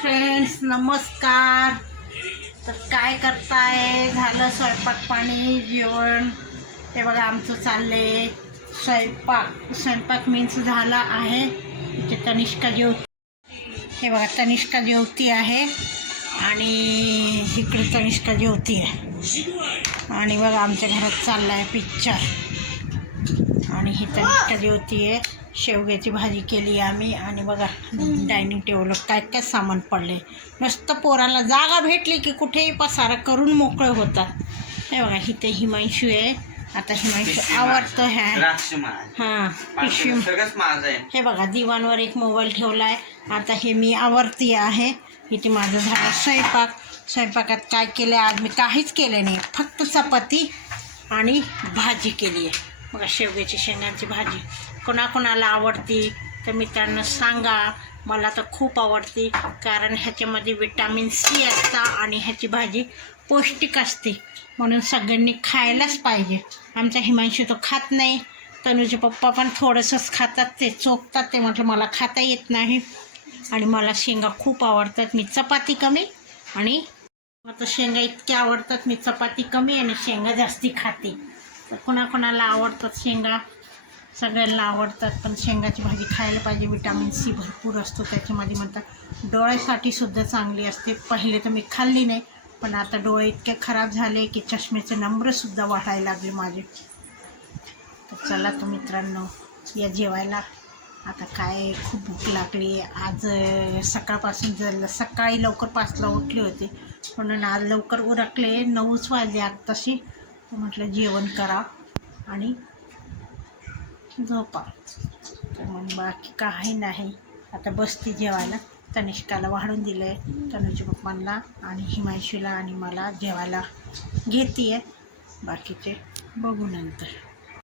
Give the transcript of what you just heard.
Friends नमस्कार. तर काय करताय? झालं स्वयंपाक पाणी जेवण. ते बघा आमचं चाललंय. स्वयंपाक स्वयंपाक मीन्स झाला आहे. इथे तनिष्का जेव हे बघा तनिष्का जेवती आहे. आणि इकडे तनिष्का जेवती आहे. आणि बघा आमच्या घरात चालला आहे पिक्चर आणि ही तनिष्का जेवती आहे. शेवग्याची भाजी केली आम्ही. आणि बघा डायनिंग टेबलवर काय काय सामान पडले नुसतं पोराला जागा भेटली की कुठेही पसारा करून मोकळं होतात. हे बघा इथे हिमांशू आहे. आता हिमांशू आवडतं ह्या हां हे बघा दिवाणवर एक मोबाईल ठेवला आहे आता हे मी आवडती आहे. इथे माझं झालं स्वयंपाक. स्वयंपाकात काय केलं आज मी काहीच केलं नाही. फक्त चपाती आणि भाजी केली आहे. बघा शेवग्याची शेंगांची भाजी. कोणाकोणाला आवडती तर मित्रांनो सांगा. मला तर खूप आवडते कारण ह्याच्यामध्ये विटॅमिन सी असतं आणि ह्याची भाजी पौष्टिक असते. म्हणून सगळ्यांनी खायलाच पाहिजे. आमचा हिमांशू तो खात नाही. तनुजे पप्पा पण थोडंसंच खातात. ते चोपतात ते म्हटलं मला खाता येत नाही. आणि मला शेंगा खूप आवडतात. मी चपाती कमी आणि आता शेंगा इतक्या आवडतात. मी चपाती कमी आणि शेंगा जास्ती खाते. तर कोणाकोणाला आवडतात शेंगा? सगळ्यांना आवडतात. पण शेंगाची भाजी खायला पाहिजे. विटॅमिन सी भरपूर असतो. त्याच्यामध्ये म्हणतात डोळ्यासाठी सुद्धा चांगली असते. पहिले तर मी खाल्ली नाही पण आता डोळे इतके खराब झाले की चष्मेचे नंबरसुद्धा वाढायला लागले माझे. तर चला तर मित्रांनो या जेवायला. आता काय खूप भूक लागली. आज सकाळपासून जर सकाळी लवकर पाचला उठले होते म्हणून आज लवकर उरकले. नऊच वाजले आत्ताशी. म्हटलं जेवण करा. आणि झोपा. तर मग बाकी काही नाही. आता बसती जेवायला. तनिष्काला वाढून दिलं आहे तनुजी पप्पांना आणि हिमांशूला आणि मला जेवायला घेते आहे बाकीचे बघू नंतर.